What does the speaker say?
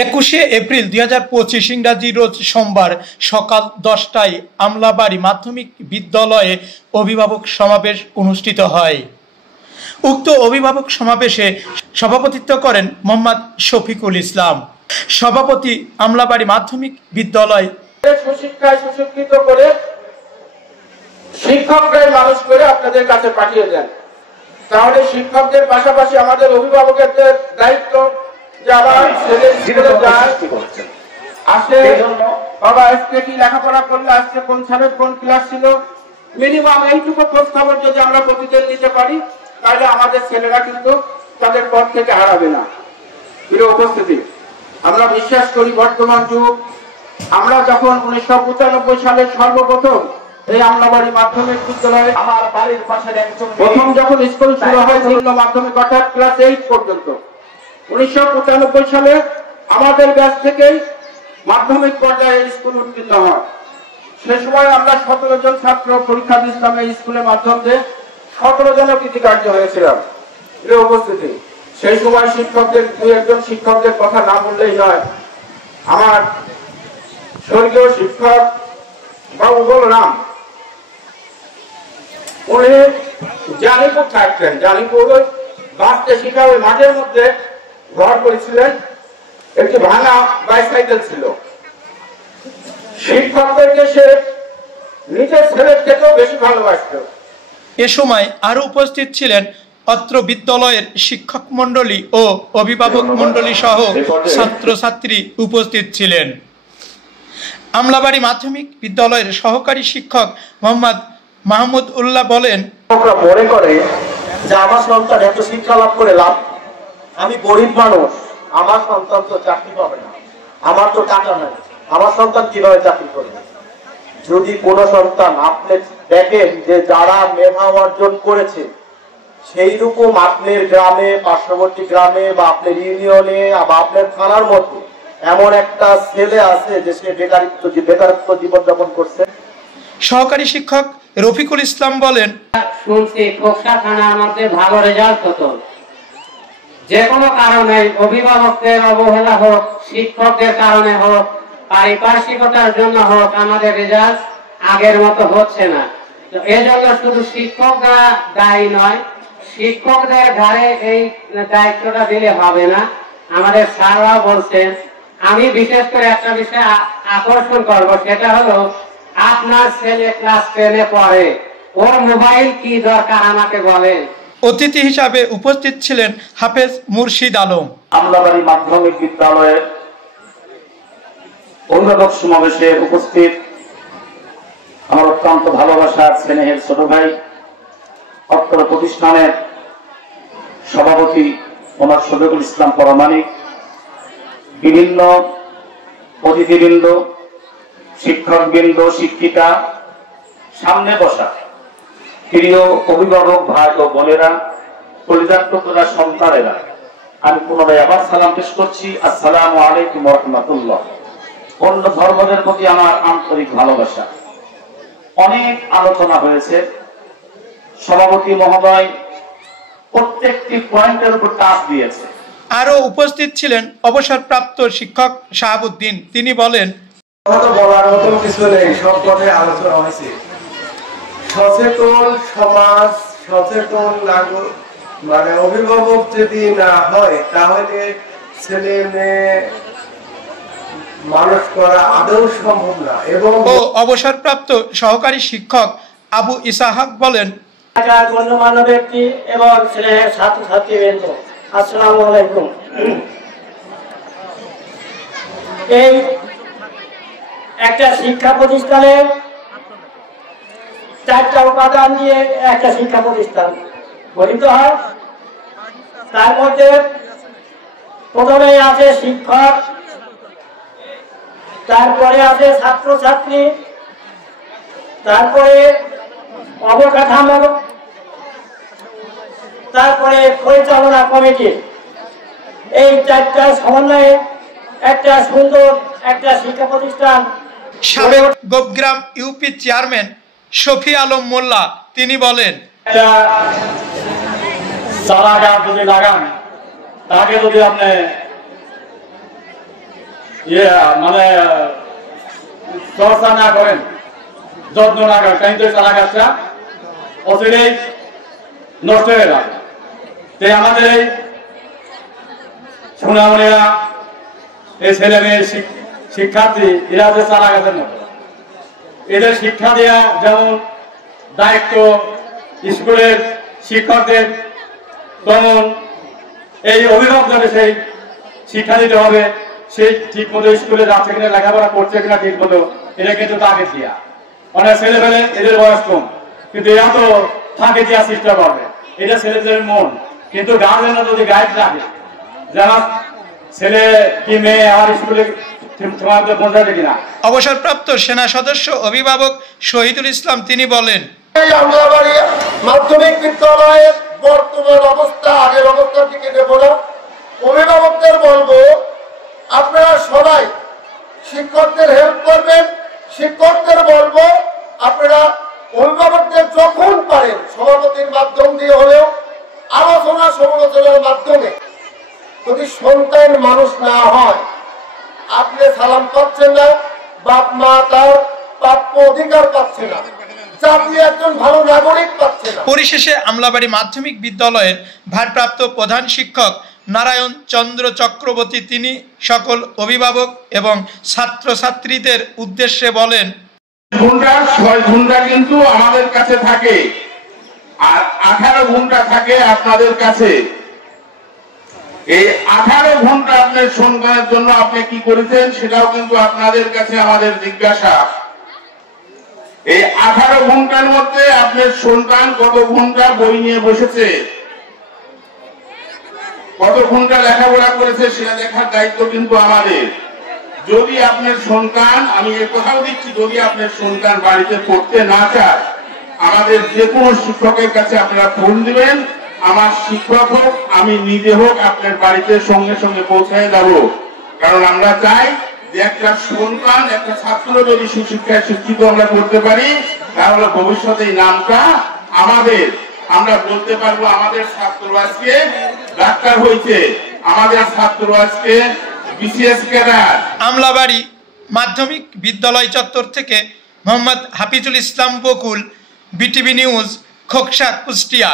21শে April 2025 ইংরাজি রোজ সোমবার সকাল 10টায় আমলাবাড়ি মাধ্যমিক বিদ্যালয়ে অভিভাবক সমাবেশ অনুষ্ঠিত হয়। উক্ত অভিভাবক সমাবেশে সভাপতিত্ব করেন মোহাম্মদ শফিকুল ইসলাম। সভাপতি আমলাবাড়ি মাধ্যমিক বিদ্যালয় সুশিক্ষায় সুশিক্ষিত করে শিক্ষকরাই মানুষ করে আপনাদের কাছে পাঠিয়ে দেন। তাহলে শিক্ষকদের পাশাপাশি আমাদের অভিভাবকদের দায়িত্ব যে আমার ছেলে স্কুলে যায় আসে, বাবা আজকে কি লেখাপড়া করলে, আজকে কোন স্যারের কোন ক্লাস ছিল, মিনিমাম এইটুকু খোঁজ খবর যদি আমরা প্রতিদিন নিতে পারি তাহলে আমাদের ছেলেরা কিন্তু তাদের পথ থেকে হারাবে না। প্রিয় উপস্থিতি, আমরা বিশ্বাস করি বর্তমান যুগ, আমরা যখন 1995 সালে সর্বপ্রথম এই আমলাবাড়ি মাধ্যমিক বিদ্যালয়ে আমার বাড়ির পাশের একজন প্রথম যখন স্কুল শুরু হয় মাধ্যমিক অর্থাৎ ক্লাস 8 পর্যন্ত 1995 সালে আমাদের ব্যাচ থেকেই মাধ্যমিক পর্যায়ে স্কুল উত্তীর্ণ হয়। সে সময় আমরা 17 জন ছাত্র পরীক্ষা দিয়েছিলাম এই স্কুলের মাধ্যমে, 17 জন কৃতকার্য হয়েছিলাম। প্রিয় উপস্থিতি, সেই সময় শিক্ষকদের দুই একজন শিক্ষকদের কথা না বললেই নয়। আমার স্বর্গীয় শিক্ষক বাবু বলরাম, উনি জানিপুর থাকতেন, জানিপুর বাঁচতে শিখা ওই মাঠের মধ্যে ঘর করেছিলেন, একটি ভাঙা বাইসাইকেল ছিল। শিক্ষকদেরকে সে নিজের ছেলের থেকেও বেশি ভালোবাসত। এ সময় আরো উপস্থিত ছিলেন অত্র বিদ্যালয়ের শিক্ষক মন্ডলী ও অভিভাবক মন্ডলী সহ ছাত্রছাত্রী উপস্থিত ছিলেন। আমলাবাড়ি মাধ্যমিক বিদ্যালয়ের সহকারী শিক্ষক মোহাম্মদ মাহমুদ উল্লাহ বলেন, মনে করে যে আমার সন্তান এত শিক্ষা লাভ করে লাভ, আমি গরিব মানুষ, আমার সন্তান তো চাকরি পাবে না, আমার তো টাকা নাই, আমার সন্তান কিভাবে চাকরি করবে। যদি কোনো সন্তান আপনি দেখেন যে যারা মেধা অর্জন করেছে সেই রকম আপনার গ্রামে, পার্শ্ববর্তী গ্রামে বা আপনার ইউনিয়নে বা আপনার থানার মধ্যে এমন একটা ছেলে আছে যে সে বেকারত্ব জীবনযাপন করছে। সহকারী শিক্ষক রফিকুল ইসলাম বলেন, শুনছি খোকসা থানার মধ্যে ভালো রেজাল্ট হতো, যে কোনো কারণে অভিভাবকদের অবহেলা হোক, শিক্ষকদের কারণে হোক, পারিপার্শ্বিকতার জন্য হোক, আমাদের রেজাল্ট আগের মতো হচ্ছে না। তো এজন্য শুধু শিক্ষকরা দায়ী নয়, শিক্ষকদের ঘাড়ে এই দায়িত্বটা দিলে হবে না। আমাদের স্যাররাও বলছেন, আমি বিশেষ করে একটা বিষয় আকর্ষণ করব, সেটা হলো আপনার ছেলে ক্লাস 10-এ পড়ে, ওর মোবাইল কি দরকার আমাকে বলেন। অতিথি হিসাবে উপস্থিত ছিলেন হাফেজ মুর্শিদ আলম। আমলাবাড়ি মাধ্যমিক বিদ্যালয়ের অভিভাবক সমাবেশে উপস্থিত আমার অত্যন্ত ভালোবাসার স্নেহের ছোট ভাই, অত্র প্রতিষ্ঠানের সভাপতি ওনার শফিকুল ইসলাম পরামানিক, বিভিন্ন অতিথিবৃন্দ, শিক্ষকবৃন্দ, শিক্ষিকা, সামনে বসা প্রিয় অভিভাবক ভাই ও বোনেরা, পরিজাতরা, সন্তানেরা, আমি পুনরায় আবার সালাম পেশ করছি। আসসালামু আলাইকুম ওয়া রাহমাতুল্লাহ। অন্য ধর্মদের প্রতি আমার আন্তরিক ভালোবাসা। অনেক আলোচনা হয়েছে, সভাপতি মহোদয় প্রত্যেকটি পয়েন্টের উপর টাচ দিয়েছে। আরো উপস্থিত ছিলেন অবসরপ্রাপ্ত শিক্ষক শাহাবুদ্দিন। তিনি বলেন, বলার মতো কিছু নেই, সব কথাই আলোচনা হয়েছে। সচেতন সমাজ, সচেতন নাগরিক মানে অভিভাবক যদি না হয় তাহলে ছেলে মেয়ে মানুষ করা আদৌ সম্ভব না। এবং অবসরপ্রাপ্ত সহকারী শিক্ষক আবু ইসাহাক বলেন, গণ্যমান্য ব্যক্তি এবং স্নেহের ছাত্রছাত্রীবৃন্দ, আসসালামু আলাইকুম। এই একটা শিক্ষা প্রতিষ্ঠানের 4টা উপাদান নিয়ে একটা শিক্ষা প্রতিষ্ঠান গঠিত হয়। তার মধ্যে প্রথমেই আছে শিক্ষক, তারপরে আছে ছাত্রছাত্রী, তারপরে অবকাঠামো, তারপরে পরিচালনা কমিটি। এই 4টা সমন্বয়ে একটা সুন্দর একটা শিক্ষা প্রতিষ্ঠান। সাবেক গোপগ্রাম ইউপি চেয়ারম্যান শফি আলম মোল্লা তিনি বলেন, চারা গাছ যদি লাগান তাকে যদি আপনি মানে চর্চা না করেন, যত্ন না করেন, কিন্তু চারা গাছটা অচিরেই নষ্ট হয়ে যাবে। তাই আমাদের এই সোনামণিরা, এই ছেলে মেয়ে শিক্ষার্থী, এরা যে চারা গাছের মতো, এদের শিক্ষা দেওয়া যেমন দায়িত্ব স্কুলের শিক্ষকদের, তেমন এই অভিভাবকদের সেই শিক্ষা দিতে হবে। সেই ঠিক মতো স্কুলে যাচ্ছে কিনা, লেখাপড়া করছে কিনা ঠিক মতো, এটা কিন্তু তাকে দিয়া। অনেক ছেলে পেলে এদের বয়স কম, কিন্তু এরা তো থাকে দেওয়ার চেষ্টা করবে, এটা ছেলেদের মন। কিন্তু গার্জেনরা যদি গাইড রাখে যে আমার ছেলে কি মেয়ে আমার স্কুলে পৌঁছাবে কিনা। অবসরপ্রাপ্ত সেনা সদস্য অভিভাবক শহীদুল ইসলাম তিনি বলেন, আমলাবাড়ি মাধ্যমিক বিদ্যালয়ের বর্তমান অবস্থা আগের অবস্থার দিকে নেব না। অভিভাবকদের বলবো, আপনারা সবাই শিক্ষকদের হেল্প করবেন। শিক্ষকদের বলবো, আপনারা অভিভাবকদের যখন পারেন সভাপতির মাধ্যম দিয়ে হলেও আলোচনা সমালোচনার মাধ্যমে, যদি সন্তান মানুষ না হয়, আপনি সালাম পাচ্ছেন না, বাপ মা তার প্রাপ্য অধিকার পাচ্ছে না, জাতি একজন ভালো নাগরিক পাচ্ছে না। পরিশেষে আমলাবাড়ি মাধ্যমিক বিদ্যালয়ের ভারপ্রাপ্ত প্রধান শিক্ষক নারায়ণ চন্দ্র চক্রবর্তী তিনি সকল অভিভাবক এবং ছাত্রছাত্রীদের উদ্দেশ্যে বলেন, 6 ঘন্টা কিন্তু আমাদের কাছে থাকে, আর 18 ঘন্টা থাকে আপনাদের কাছে। এই 18 ঘন্টা আপনার সন্তানের জন্য আপনি কি করেছেন সেটাও কিন্তু আপনাদের কাছে আমাদের জিজ্ঞাসা। এই 18 ঘন্টার মধ্যে আপনার সন্তান কত ঘন্টা বই নিয়ে বসেছে, কত ঘন্টা লেখাপড়া করেছে, সেটা দেখার দায়িত্ব কিন্তু আমাদের। যদি আপনার সন্তান, আমি এর কথাও দিচ্ছি, যদি আপনার সন্তান বাড়িতে পড়তে না চায়, আমাদের যে কোনো শিক্ষকের কাছে আপনারা ফোন দিবেন, আমার শিক্ষক হোক আমি নিজে হোক আপনার বাড়িতে সঙ্গে সঙ্গে পৌঁছায় যাব। কারণ আমরা চাই যে একটা সন্তান, একটা ছাত্র যদি সুশিক্ষায় শিক্ষিত আমরা করতে পারি, তাহলে ভবিষ্যতে এই নামটা আমাদের, আমরা বলতে পারবো আমাদের ছাত্র আজকে ডাক্তার হয়েছে, আমাদের ছাত্র আজকে বিসিএস ক্যাডার। আমলাবাড়ি মাধ্যমিক বিদ্যালয় চত্বর থেকে মোহাম্মদ হাফিজুল ইসলাম বকুল, বিটিভি নিউজ, খোকসা, কুষ্টিয়া।